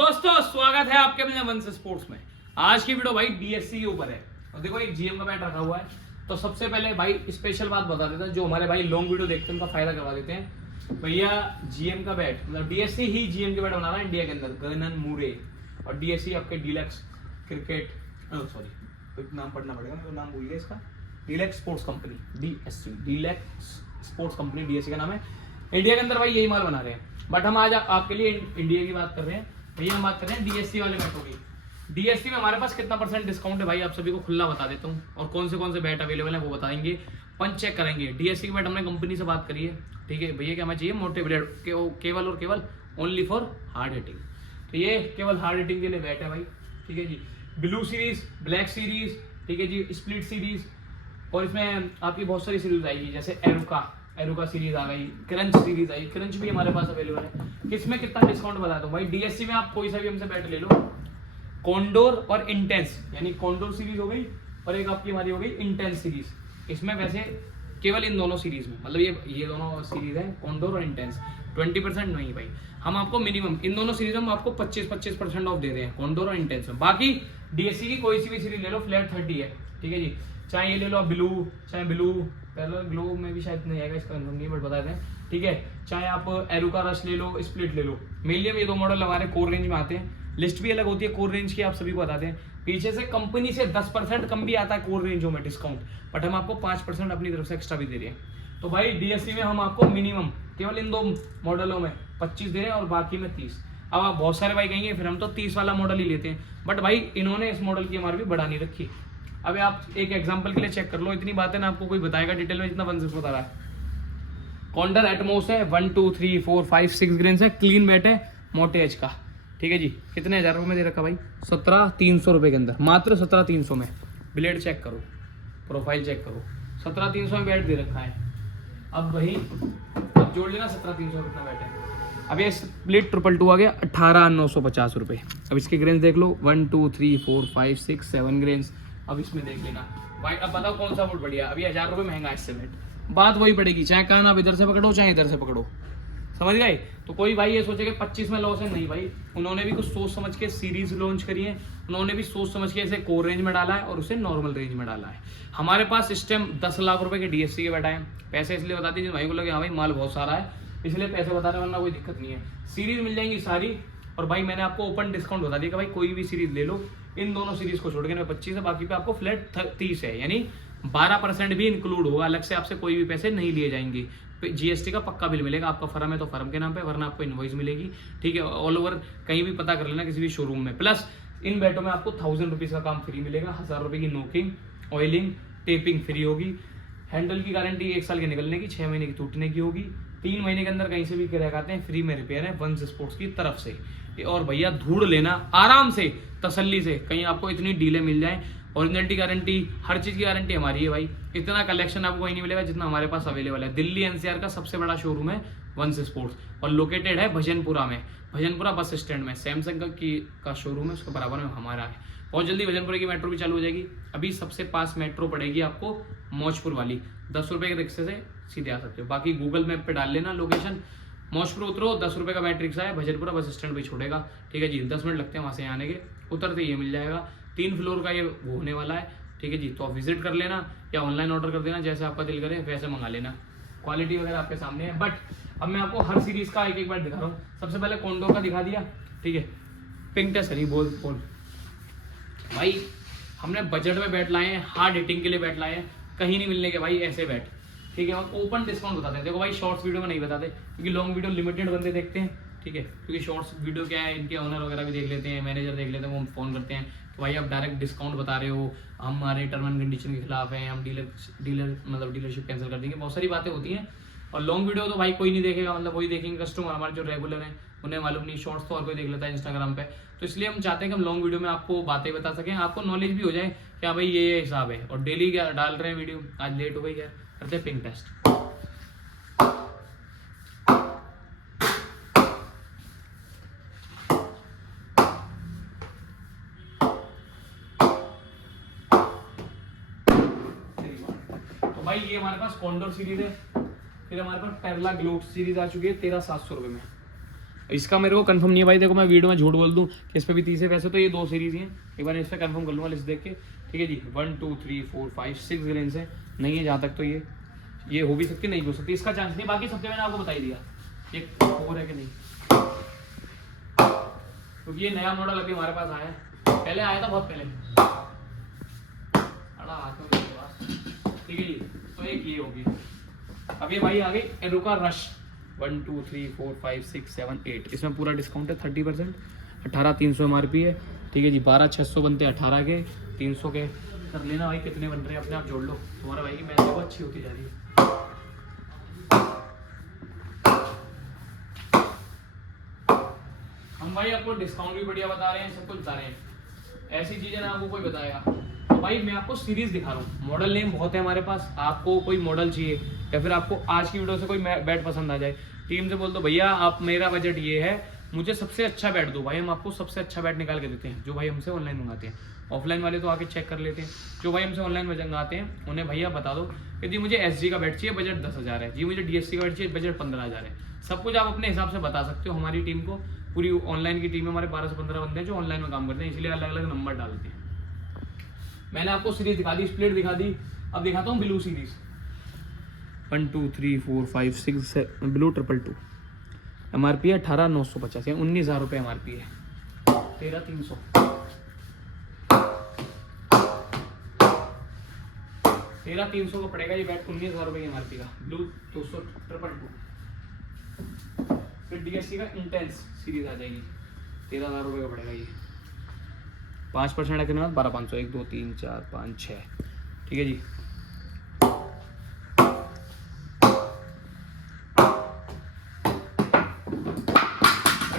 दोस्तों स्वागत है आपके अपने वंश स्पोर्ट्स में। आज की वीडियो भाई डीएससी के ऊपर है और देखो एक जीएम का बैट रखा हुआ है। तो सबसे पहले भाई स्पेशल बात बता देते हैं, जो हमारे भाई लॉन्ग वीडियो देखते हैं उनका फायदा करवा देते हैं। भैया जीएम का बैट मतलब डीएससी ही जीएम के बैट बना रहा है इंडिया के अंदर, गगनन मुरे। और डीएससी आपके डीलक्स क्रिकेट सॉरी नाम पढ़ना पड़ेगा, तो नाम भूल गया इसका, deluxe sports company, DSC deluxe sports company DSC का नाम है। इंडिया के अंदर भाई यही माल बना रहे हैं, बट हम आज आपके लिए इंडिया की बात कर रहे हैं। भैया हम बात कर रहे हैं डीएससी वाले बैटों की। डीएससी में हमारे पास कितना % डिस्काउंट है भाई, आप सभी को खुला बता देता हूँ, और कौन से बैट अवेलेबल है वो बताएंगे, पंच चेक करेंगे। डीएससी के बैट हमने कंपनी से बात करी है, ठीक है भैया, क्या हमें चाहिए मोटे ब्लेड केवल और केवल ओनली फॉर हार्ड हिटिंग। तो ये केवल हार्ड हिटिंग के लिए बैट है भाई, ठीक है जी। ब्लू सीरीज, ब्लैक सीरीज, ठीक है जी, स्प्लिट सीरीज, और इसमें आपकी बहुत सारी सीरीज आएगी, जैसे एरुका सीरीज आ गई, क्रंच सीरीज आई, क्रंच भी हमारे पास अवेलेबल है। किसमें कितना डिस्काउंट बता दो भाई। डीएससी में आप कोई सा भी हमसे बैट ले लो, कॉन्डोर और इंटेंस, यानी कॉन्डोर सीरीज हो गई और एक आपकी हमारी हो गई इंटेंस सीरीज। इसमें वैसे केवल इन दोनों सीरीज में, मतलब ये दोनों सीरीज है कॉन्डोर और इंटेंस, 20% नहीं भाई, हम आपको मिनिमम इन दोनों सीरीज में आपको 25% ऑफ दे रहे हैं, कॉन्डोर और इंटेंस में। बाकी डीएससी की कोई सी भी सीरीज ले लो फ्लैट 30 है, ठीक है जी। चाहे ये ले लो ब्लू, चाहे ब्लू पहले ग्लो में भी शायद नहीं आएगा, इसका कंफर्म नहीं बट बता दें, ठीक है। चाहे आप एरुका रश ले लो, स्प्लिट ले लो, मेनली ये दो मॉडल हमारे कोर रेंज में आते हैं। लिस्ट भी अलग होती है कोर रेंज की, आप सभी को बताते हैं। पीछे से कंपनी से 10% कम भी आता है कोर रेंजों में डिस्काउंट, बट हम आपको 5% अपनी तरफ से एक्स्ट्रा भी दे रहे हैं। तो भाई डीएससी में हम आपको मिनिमम केवल इन दो मॉडलों में 25 दे रहे हैं और बाकी में 30। अब आप बहुत सारे भाई कहेंगे फिर हम तो 30 वाला मॉडल ही लेते हैं, बट भाई इन्होंने इस मॉडल की एमआरपी बढ़ा नहीं रखी। अभी आप एक एग्जांपल के लिए चेक कर लो, इतनी बातें ना आपको कोई बताएगा डिटेल में जितना वंश बता रहा है। कॉन्डर एटमोस है, 1 2 3 4 5 6 ग्रेन्स है, क्लीन बैट है, मोटे एज का, ठीक है जी। कितने हजार रुपये में दे रखा भाई, 17,300 रुपये के अंदर, मात्र 17,300 में। ब्लेड चेक करो, प्रोफाइल चेक करो, 17,300 में बैट दे रखा है। अब वही अब जोड़ लेना 17,300 कितना बैट है। अब ये स्प्लिट 222 आ गया 18,950 रुपये। अब इसके ग्रेन्स देख लो, 1 2 3 4 5 6 7 ग्रेन्स। अब इसमें देख लेना भाई, अब बताओ कौन सा बोर्ड बढ़िया। अभी 1000 रुपये महंगा इससे बैट, बात वही पड़ेगी, चाहे कान आप इधर से पकड़ो चाहे इधर से पकड़ो, समझ गए। तो कोई भाई ये सोचे कि 25 में लॉस है, नहीं भाई, उन्होंने भी कुछ सोच समझ के सीरीज लॉन्च करी है, उन्होंने भी सोच समझ के इसे कोर रेंज में डाला है और उसे नॉर्मल रेंज में डाला है। हमारे पास इस टाइम 10 लाख रुपए के डीएससी के बैट आए। पैसे इसलिए बता दीजिए भाई को लगे हाँ भाई माल बहुत सारा है इसलिए पैसे बता रहे, वरना कोई दिक्कत नहीं है। सीरीज मिल जाएंगी सारी, और भाई मैंने आपको ओपन डिस्काउंट बता दिया कि भाई कोई भी सीरीज ले लो, इन दोनों सीरीज को छोड़ के 25 है, बाकी पे आपको फ्लैट 30 है, यानी 12% भी इंक्लूड होगा, अलग से आपसे कोई भी पैसे नहीं लिए जाएंगे। जीएसटी का पक्का बिल मिलेगा, आपका फर्म है तो फर्म के नाम पे, वरना आपको इनवॉइस मिलेगी, ठीक है। ऑल ओवर कहीं भी पता कर लेना किसी भी शोरूम में। प्लस इन बैटों में आपको 1000 रुपीज का काम फ्री मिलेगा, 1000 रुपये की नोकिंग, ऑयलिंग, टेपिंग फ्री होगी। हैंडल की गारंटी 1 साल के निकलने की, 6 महीने की टूटने की होगी, 3 महीने के अंदर कहीं से भी क्रैक आते हैं फ्री में रिपेयर है वंश स्पोर्ट्स की तरफ से। और भैया ढूंढ लेना आराम से, तसल्ली से, कहीं आपको इतनी डीले मिल जाए। ओरिजिनलिटी गारंटी, हर चीज की गारंटी हमारी है भाई। इतना कलेक्शन आपको कहीं नहीं मिलेगा जितना हमारे पास अवेलेबल है। दिल्ली एनसीआर का सबसे बड़ा शोरूम है वंश स्पोर्ट्स, और लोकेटेड है भजनपुरा में, भजनपुरा बस स्टैंड में। सैमसंग का शोरूम है, उसके बराबर में हमारा है। बहुत जल्दी भजनपुरा की मेट्रो भी चालू हो जाएगी। अभी सबसे पास मेट्रो पड़ेगी आपको मौजपुर वाली, 10 रुपए के रिक्शे से सीधे आ सकते हो। बाकी गूगल मैप पे डाल लेना लोकेशन, मौजपुर उतरो, 10 रुपए का बैटरी रिक्शा है, भजनपुरा बस स्टैंड पे छोड़ेगा, ठीक है जी। 10 मिनट लगते हैं वहां से आने के, उतरते ये मिल जाएगा। 3 फ्लोर का ये होने वाला है, ठीक है जी। तो आप विजिट कर लेना या ऑनलाइन ऑर्डर कर देना, जैसे आपका दिल करे वैसे मंगा लेना। क्वालिटी वगैरह आपके सामने है। बट अब मैं आपको हर सीरीज का एक बार दिखा रहा हूँ। सबसे पहले कॉन्डो का दिखा दिया, ठीक है। पिंक टेस्ट हरी बोल भाई, हमने बजट में बैट लाए हैं, हार्ड हिटिंग के लिए बैट लाए हैं, कहीं नहीं मिलने के भाई ऐसे बैट, ठीक है। और ओपन डिस्काउंट बताते हैं, देखो भाई शॉर्ट्स वीडियो में नहीं बताते क्योंकि लॉन्ग वीडियो लिमिटेड बंदे देखते हैं, ठीक है। क्योंकि शॉर्ट्स वीडियो क्या है, इनके ओनर वगैरह भी देख लेते हैं, मैनेजर देख लेते हैं, वो फोन करते हैं कि भाई आप डायरेक्ट डिस्काउंट बता रहे हो, हमारे टर्म एंड कंडीशन के खिलाफ है, हम डीलरशिप कैंसिल कर देंगे, बहुत सारी बातें होती हैं। और लॉन्ग वीडियो तो भाई कोई नहीं देखेगा, मतलब वही देखेंगे कस्टमर हमारे जो रेगुलर हैं, उन्हें मालूम नहीं। शॉर्ट्स तो और कोई देख लेता है इंस्टाग्राम पे, तो इसलिए हम चाहते हैं कि हम लॉन्ग वीडियो में आपको बातें बता सकें, आपको नॉलेज भी हो जाए क्या भाई ये हिसाब है। और डेली क्या डाल रहे हैं वीडियो, आज लेट हो गई है, करते हैं पिंक टेस्ट। तो भाई ये हमारे पास कॉन्डोर सीरीज है, फिर हमारे पास पेरला ग्लोब सीरीज आ चुकी है 13,700 रुपये में। इसका मेरे को कंफर्म नहीं है भाई, देखो मैं वीडियो में झूठ बोल दूं कि इस पे भी 30 है, वैसे तो ये 2 सीरीज हैं, एक बार इस पे कंफर्म कर लूँगा लिस्ट देख के, ठीक है जी। 1 2 3 4 5 6 ग्रेन्स है, नहीं है जहाँ तक तो ये हो भी सकती नहीं हो सकती, इसका चांस नहीं। बाकी सबके मैंने आपको बता ही दिया ये 4 है कि नहीं, क्योंकि ये नया मॉडल अभी हमारे पास आया है, पहले आया था बहुत पहले, ठीक है जी। तो एक ये होगी। अब ये भाई आ गई एरुका रश 1 2 3 4 5 6 7 8, इसमें पूरा डिस्काउंट है 30%, 18,300 MRP है, ठीक है जी। 12,600 बनते हैं 18 के, 300 के कर लेना भाई, कितने बन रहे हैं अपने आप जोड़ लो, तुम्हारा भाई की मैच बहुत अच्छी होती जा रही है। हम भाई आपको डिस्काउंट भी बढ़िया बता रहे हैं, सब कुछ बता रहे हैं, ऐसी चीजें ना आपको कोई बताएगा। तो भाई मैं आपको सीरीज दिखा रहा हूँ, मॉडल नेम बहुत है हमारे पास, आपको कोई मॉडल चाहिए या फिर आपको आज की वीडियो से कोई बैट पसंद आ जाए, टीम से बोल दो भैया आप मेरा बजट ये है, मुझे सबसे अच्छा बैट दो, भाई हम आपको सबसे अच्छा बैट निकाल के देते हैं। जो भाई हमसे ऑनलाइन मंगाते हैं, ऑफलाइन वाले तो आके चेक कर लेते हैं, जो भाई हमसे ऑनलाइन मंगाते हैं उन्हें भैया बता दो कि जी मुझे SG का बैट चाहिए, बजट 10,000 है, जी मुझे DSC का बैट चाहिए, बजट 15,000 है। सब कुछ आप अपने हिसाब से बता सकते हो। हमारी टीम को पूरी ऑनलाइन की टीम में हमारे 12 से 15 बंदे हैं जो ऑनलाइन में काम करते हैं, इसलिए अलग अलग नंबर डालते हैं। मैंने आपको सीरीज दिखा दी, स्प्लिट दिखा दी, अब दिखाता हूँ ब्लू सीरीज 1 2 3 4 5 6 ब्लू 222, MRP है 18,950 या 19,000 रुपये MRP है, 13,300, 13,300 का पड़ेगा ये बैट, 19,000 रुपये की MRP का ब्लू 222। फिर DSC का इंटेंस सीरीज आ जाएगी, 13,000 रुपये का पड़ेगा ये, 5% के बाद 12,500, 1 2 3 4 5 6, ठीक है जी।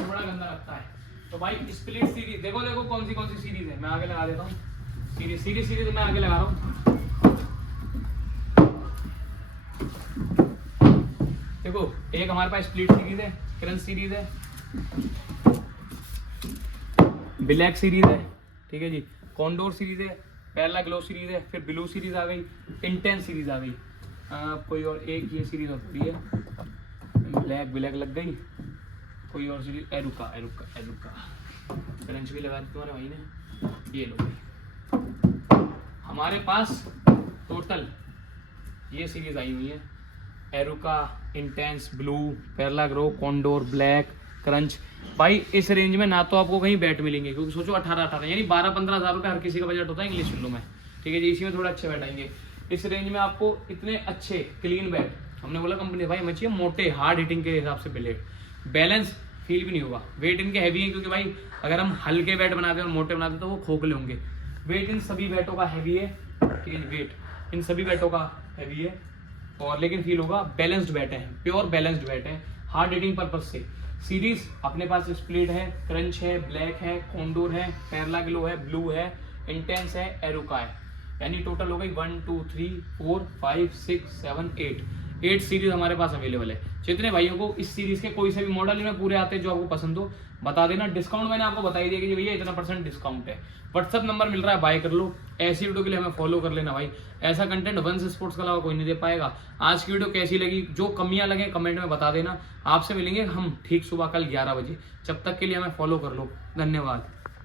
बड़ा गंदा लगता है। तो भाई स्प्लिट सीरीज देखो कौन सी सीरीज है, मैं आगे लगा देता हूँ, सीरीज मैं आगे लगा रहा हूँ। देखो एक हमारे पास स्प्लिट सीरीज है, क्रंच सीरीज है, ब्लैक सीरीज है, ठीक है जी, कॉन्डोर सीरीज है, पहला ग्लो सीरीज है, फिर ब्लू सीरीज आ गई, इंटेंस सीरीज आ गई, कोई और एक ये सीरीज होती है, ब्लैक लग गई, कोई और सीरीज एरुका क्रंच भी लगा दी तुम्हारे भाई ने, ये लो भाई। हमारे पास टोटल ये सीरीज आई हुई है, एरुका, intense, blue, Perla grow, condor, black, crunch. भाई इस रेंज में ना तो आपको कहीं बैट मिलेंगे, क्योंकि सोचो 18 यानी 12-15 हज़ार रुपये हर किसी का बजट होता है इंग्लिश फिल्मों में, ठीक है जी। इसी में थोड़ा अच्छे बैट आएंगे। इस रेंज में आपको इतने अच्छे क्लीन बैट, हमने बोला कंपनी भाई हमें चाहिए मोटे हार्ड हिटिंग के हिसाब से ब्लेड, बैलेंस फील भी नहीं होगा। वेट इनके हैवी है, क्योंकि भाई अगर हम हल्के बैट बनाते हैं और मोटे बनाते हैं तो वो खोखले होंगे। वेट इन सभी बैटों का हैवी है, वेट इन सभी बैटों का हैवी है, और लेकिन फील होगा बैलेंस्ड बैट है, प्योर बैलेंस्ड बैट है हार्ड हिटिंग पर्पज से। सीरीज अपने पास स्प्लिट है, क्रंच है, ब्लैक है, कॉन्डोर है, पेरला ग्लो है, ब्लू है, इंटेंस है, एरुका है, यानी टोटल हो गई 1 2 3 4 5 6 7 8 सीरीज हमारे पास अवेलेबल है। जितने भाइयों को इस सीरीज के कोई से भी मॉडल में पूरे आते हैं जो आपको पसंद हो बता देना। डिस्काउंट मैंने आपको बता ही दिया कि भैया इतना % डिस्काउंट है। व्हाट्सअप नंबर मिल रहा है, बाय कर लो। ऐसी वीडियो के लिए हमें फॉलो कर लेना भाई, ऐसा कंटेंट वंश स्पोर्ट्स के अलावा कोई नहीं दे पाएगा। आज की वीडियो कैसी लगी, जो कमियां लगे कमेंट में बता देना। आपसे मिलेंगे हम ठीक सुबह कल 11 बजे, जब तक के लिए हमें फॉलो कर लो। धन्यवाद।